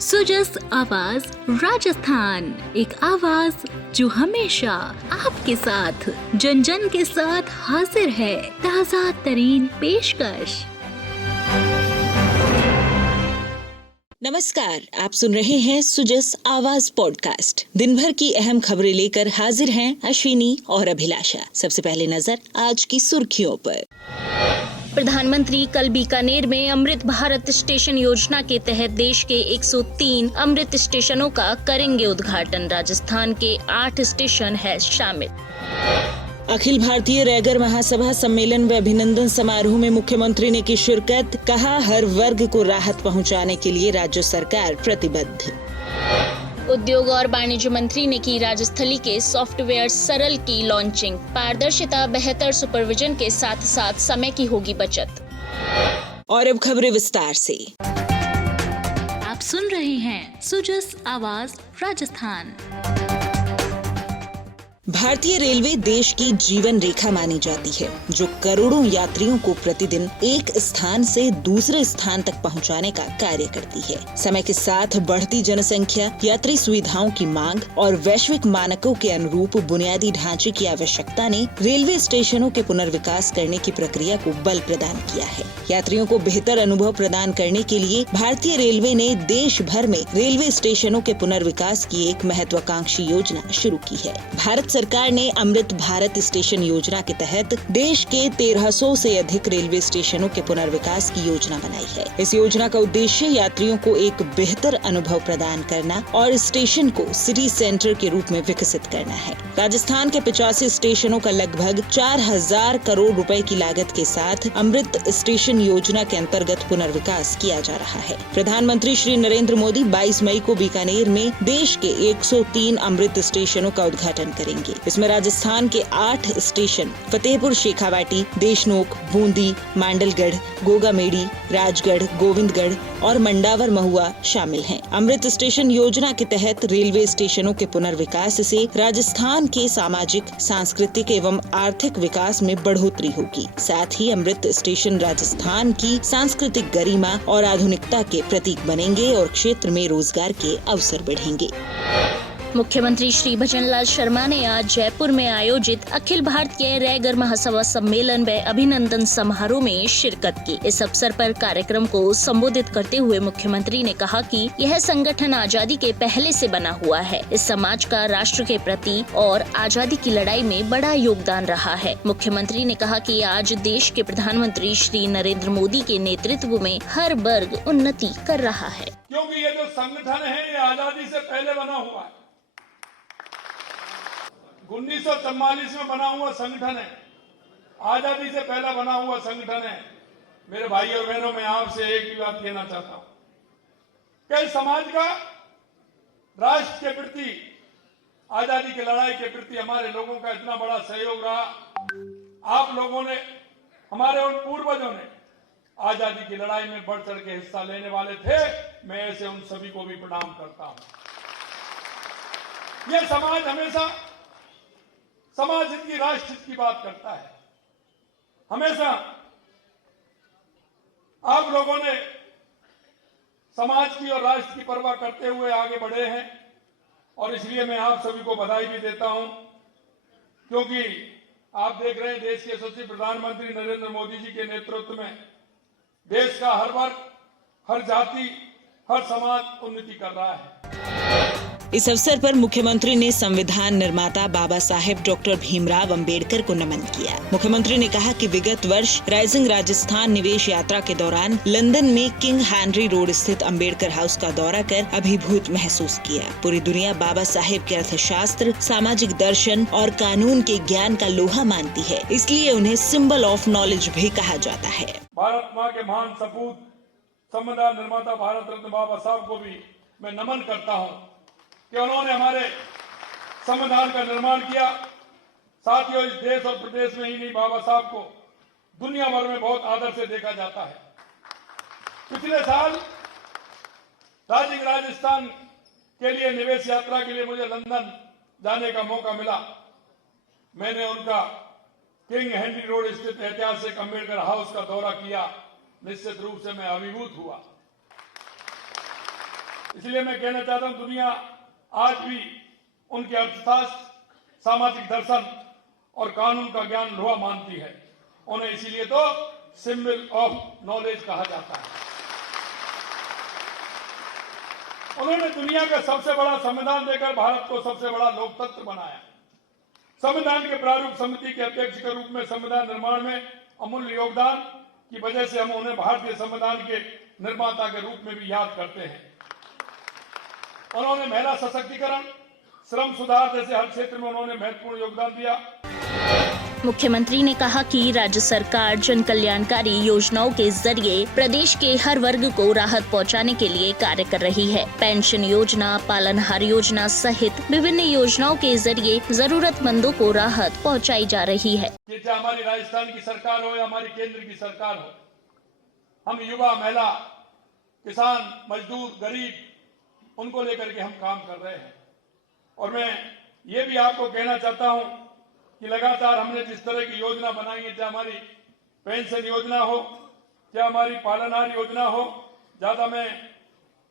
सुजस आवाज राजस्थान, एक आवाज जो हमेशा आपके साथ, जन जन के साथ हाजिर है। ताजा तरीन पेशकश। नमस्कार, आप सुन रहे हैं सुजस आवाज पॉडकास्ट। दिन भर की अहम खबरें लेकर हाजिर हैं अश्विनी और अभिलाषा। सबसे पहले नजर आज की सुर्खियों पर। प्रधानमंत्री कल बीकानेर में अमृत भारत स्टेशन योजना के तहत देश के 103 अमृत स्टेशनों का करेंगे उद्घाटन। राजस्थान के 8 स्टेशन है शामिल। अखिल भारतीय रैगर महासभा सम्मेलन व अभिनंदन समारोह में मुख्यमंत्री ने की शिरकत। कहा, हर वर्ग को राहत पहुंचाने के लिए राज्य सरकार प्रतिबद्ध। उद्योग और वाणिज्य मंत्री ने की राजस्थली के सॉफ्टवेयर सरल की लॉन्चिंग। पारदर्शिता, बेहतर सुपरविजन के साथ साथ समय की होगी बचत। और अब खबरें विस्तार से। आप सुन रहे हैं सुजस आवाज राजस्थान। भारतीय रेलवे देश की जीवन रेखा मानी जाती है, जो करोड़ों यात्रियों को प्रतिदिन एक स्थान से दूसरे स्थान तक पहुंचाने का कार्य करती है। समय के साथ बढ़ती जनसंख्या, यात्री सुविधाओं की मांग और वैश्विक मानकों के अनुरूप बुनियादी ढांचे की आवश्यकता ने रेलवे स्टेशनों के पुनर्विकास करने की प्रक्रिया को बल प्रदान किया है। यात्रियों को बेहतर अनुभव प्रदान करने के लिए भारतीय रेलवे ने देश भर में रेलवे स्टेशनों के पुनर्विकास की एक महत्वाकांक्षी योजना शुरू की है। भारत सरकार ने अमृत भारत स्टेशन योजना के तहत देश के 1300 से अधिक रेलवे स्टेशनों के पुनर्विकास की योजना बनाई है। इस योजना का उद्देश्य यात्रियों को एक बेहतर अनुभव प्रदान करना और स्टेशन को सिटी सेंटर के रूप में विकसित करना है। राजस्थान के 85 स्टेशनों का लगभग 4000 करोड़ रुपए की लागत के साथ अमृत स्टेशन योजना के अंतर्गत पुनर्विकास किया जा रहा है। प्रधानमंत्री श्री नरेंद्र मोदी 22 मई को बीकानेर में देश के 103 अमृत स्टेशनों का उद्घाटन करेंगे। इसमें राजस्थान के 8 स्टेशन फतेहपुर, शेखावाटी, देशनोक, बूंदी, मांडलगढ़, गोगामेड़ी, राजगढ़, गोविंदगढ़ और मंडावर महुआ शामिल हैं। अमृत स्टेशन योजना के तहत रेलवे स्टेशनों के पुनर्विकास से राजस्थान के सामाजिक, सांस्कृतिक एवं आर्थिक विकास में बढ़ोतरी होगी। साथ ही अमृत स्टेशन राजस्थान की सांस्कृतिक गरिमा और आधुनिकता के प्रतीक बनेंगे और क्षेत्र में रोजगार के अवसर बढ़ेंगे। मुख्यमंत्री श्री भजनलाल शर्मा ने आज जयपुर में आयोजित अखिल भारतीय रैगर महासभा सम्मेलन व अभिनंदन समारोह में शिरकत की। इस अवसर पर कार्यक्रम को संबोधित करते हुए मुख्यमंत्री ने कहा कि यह संगठन आजादी के पहले से बना हुआ है। इस समाज का राष्ट्र के प्रति और आजादी की लड़ाई में बड़ा योगदान रहा है। मुख्यमंत्री ने कहा कि आज देश के प्रधानमंत्री श्री नरेंद्र मोदी के नेतृत्व में हर वर्ग उन्नति कर रहा है। क्योंकि ये जो संगठन है ये आजादी से पहले बना हुआ है। 1944 में बना हुआ संगठन है, आजादी से पहला बना हुआ संगठन है। मेरे भाई और बहनों, मैं आपसे एक ही बात कहना चाहता हूं कि समाज का राष्ट्र के प्रति, आजादी की लड़ाई के प्रति हमारे लोगों का इतना बड़ा सहयोग रहा। आप लोगों ने, हमारे उन पूर्वजों ने आजादी की लड़ाई में बढ़ चढ़ के हिस्सा लेने वाले थे। मैं ऐसे उन सभी को भी प्रणाम करता हूं। यह समाज हमेशा समाज हित की, राष्ट्र हित की बात करता है। हमेशा आप लोगों ने समाज की और राष्ट्र की परवाह करते हुए आगे बढ़े हैं और इसलिए मैं आप सभी को बधाई भी देता हूं, क्योंकि आप देख रहे हैं देश के यशस्वी प्रधानमंत्री नरेंद्र मोदी जी के नेतृत्व में देश का हर वर्ग, हर जाति, हर समाज उन्नति कर रहा है। इस अवसर पर मुख्यमंत्री ने संविधान निर्माता बाबा साहेब डॉक्टर भीमराव अंबेडकर को नमन किया। मुख्यमंत्री ने कहा कि विगत वर्ष राइजिंग राजस्थान निवेश यात्रा के दौरान लंदन में किंग हेनरी रोड स्थित अंबेडकर हाउस का दौरा कर अभिभूत महसूस किया। पूरी दुनिया बाबा साहेब के अर्थशास्त्र, सामाजिक दर्शन और कानून के ज्ञान का लोहा मानती है, इसलिए उन्हें सिंबल ऑफ नॉलेज भी कहा जाता है। भारत माँ के महान सपूत, संविधान निर्माता भारत रत्न बाबा साहब को भी मैं नमन करता हूँ कि उन्होंने हमारे संविधान का निर्माण किया। साथियों, इस देश और प्रदेश में ही नहीं, बाबा साहब को दुनिया भर में बहुत आदर से देखा जाता है। पिछले साल राइजिंग राजस्थान के लिए निवेश यात्रा के लिए मुझे लंदन जाने का मौका मिला। मैंने उनका किंग हेनरी रोड स्थित ऐतिहासिक अंबेडकर हाउस का दौरा किया। निश्चित रूप से मैं अभिभूत हुआ। इसलिए मैं कहना चाहता हूं, दुनिया आज भी उनके अर्थशास्त्र, सामाजिक दर्शन और कानून का ज्ञान लोहा मानती है। उन्हें इसीलिए तो सिंबल ऑफ नॉलेज कहा जाता है। उन्होंने दुनिया का सबसे बड़ा संविधान देकर भारत को सबसे बड़ा लोकतंत्र बनाया। संविधान के प्रारूप समिति के अध्यक्ष के रूप में संविधान निर्माण में अमूल्य योगदान की वजह से हम उन्हें भारतीय संविधान के निर्माता के रूप में भी याद करते हैं। उन्होंने महिला सशक्तिकरण, श्रम सुधार जैसे हर क्षेत्र में उन्होंने महत्वपूर्ण योगदान दिया। मुख्यमंत्री ने कहा कि राज्य सरकार जन कल्याणकारी योजनाओं के जरिए प्रदेश के हर वर्ग को राहत पहुंचाने के लिए कार्य कर रही है। पेंशन योजना, पालनहार योजना सहित विभिन्न योजनाओं के जरिए जरूरतमंदों को राहत पहुंचाई जा रही है। चाहे हमारी राजस्थान की सरकार हो या हमारी केंद्र की सरकार हो, हम युवा, महिला, किसान, मजदूर, गरीब, उनको लेकर के हम काम कर रहे हैं। और मैं ये भी आपको कहना चाहता हूं कि लगातार हमने जिस तरह की योजना बनाई है, चाहे हमारी पेंशन योजना हो, चाहे हमारी पालनहार योजना हो, ज्यादा मैं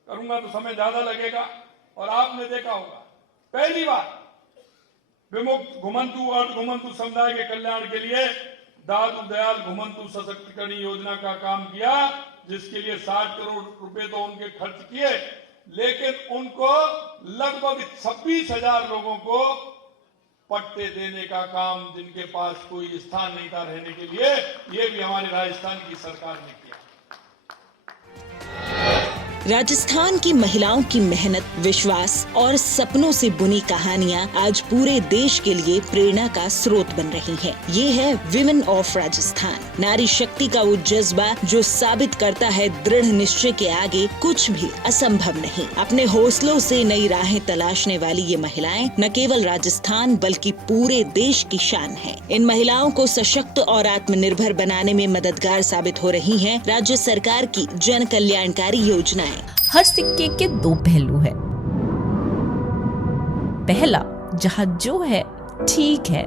करूंगा तो समय ज्यादा लगेगा। और आपने देखा होगा, पहली बार विमुक्त घुमंतु और घुमंतु समुदाय के कल्याण के लिए दादू दयाल घुमंतु सशक्तिकरण योजना का काम किया, जिसके लिए 60 करोड़ रुपए तो उनके खर्च किए, लेकिन उनको लगभग 26,000 लोगों को पट्टे देने का काम, जिनके पास कोई स्थान नहीं था रहने के लिए, ये भी हमारी राजस्थान की सरकार ने किया। राजस्थान की महिलाओं की मेहनत, विश्वास और सपनों से बुनी कहानियां आज पूरे देश के लिए प्रेरणा का स्रोत बन रही हैं। ये है विमेन ऑफ राजस्थान, नारी शक्ति का वो जज्बा जो साबित करता है दृढ़ निश्चय के आगे कुछ भी असंभव नहीं। अपने हौसलों से नई राहें तलाशने वाली ये महिलाएं न केवल राजस्थान बल्कि पूरे देश की शान है। इन महिलाओं को सशक्त और आत्मनिर्भर बनाने में मददगार साबित हो रही है राज्य सरकार की जन कल्याणकारी योजनाएं। हर सिक्के के दो पहलू है। पहला, जहां जो है ठीक है,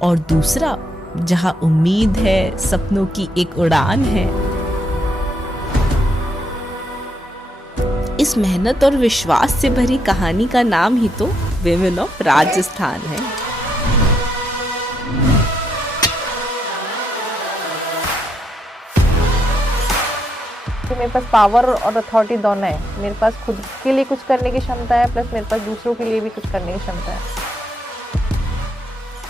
और दूसरा, जहां उम्मीद है, सपनों की एक उड़ान है। इस मेहनत और विश्वास से भरी कहानी का नाम ही तो विमेन ऑफ राजस्थान है। मेरे पास पावर और अथॉरिटी दोनों है। मेरे पास खुद के लिए कुछ करने की क्षमता है, प्लस मेरे पास दूसरों के लिए भी कुछ करने की क्षमता है।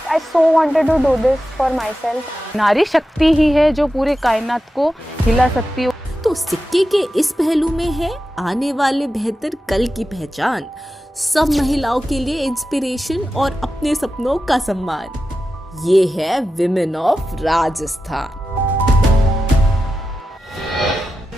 I so wanted to do this for myself. नारी शक्ति ही है जो पूरे कायनात को हिला सकती है। तो सिक्के के इस पहलू में है आने वाले बेहतर कल की पहचान, सब महिलाओं के लिए इंस्पिरेशन और अपने सपनों का सम्मान। ये है विमेन ऑफ राजस्थान।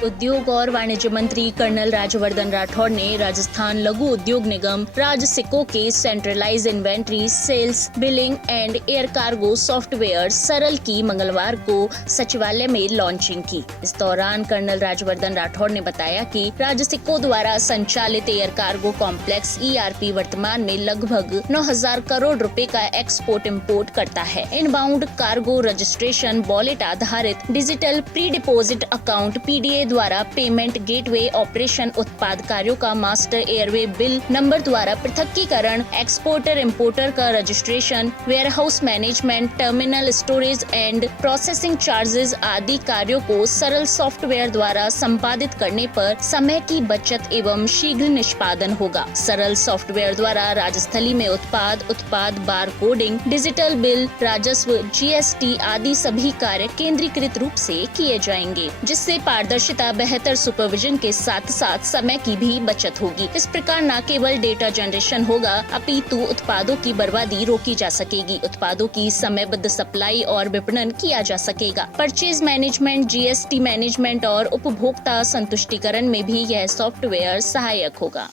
उद्योग और वाणिज्य मंत्री कर्नल राज्यवर्धन राठौड़ ने राजस्थान लघु उद्योग निगम राजसिको के centralize inventory, sales, billing and air cargo software सरल की मंगलवार को सचिवालय में लॉन्चिंग की। इस दौरान कर्नल राज्यवर्धन राठौड़ ने बताया कि राजसिको द्वारा संचालित एयर कार्गो कॉम्प्लेक्स ERP वर्तमान में लगभग 9,000 करोड़ रुपए का एक्सपोर्ट इम्पोर्ट करता है। इनबाउंड कार्गो रजिस्ट्रेशन, वॉलेट आधारित digital pre deposit account PDA द्वारा पेमेंट गेटवे ऑपरेशन, उत्पाद कार्यों का मास्टर एयरवे बिल नंबर द्वारा पृथकीकरण, एक्सपोर्टर इंपोर्टर का registration, warehouse management, terminal storage and processing charges आदि कार्यों को सरल सॉफ्टवेयर द्वारा संपादित करने पर समय की बचत एवं शीघ्र निष्पादन होगा। सरल सॉफ्टवेयर द्वारा राजस्थली में उत्पाद बार कोडिंग, डिजिटल बिल, राजस्व, GST आदि सभी कार्य केंद्रीकृत रूप से किए जाएंगे, जिससे पारदर्शिता, बेहतर सुपरविजन के साथ साथ समय की भी बचत होगी। इस प्रकार न केवल डेटा जनरेशन होगा, अपितु उत्पादों की बर्बादी रोकी जा सकेगी, उत्पादों की समयबद्ध सप्लाई और विपणन किया जा सकेगा। परचेज मैनेजमेंट, GST मैनेजमेंट और उपभोक्ता संतुष्टिकरण में भी यह सॉफ्टवेयर सहायक होगा।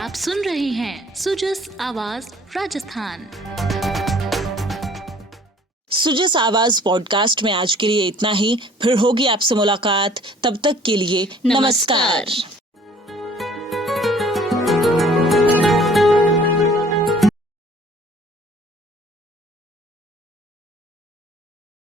आप सुन रहे हैं सुजस आवाज राजस्थान। सुजस आवाज पॉडकास्ट में आज के लिए इतना ही। फिर होगी आपसे मुलाकात, तब तक के लिए नमस्कार।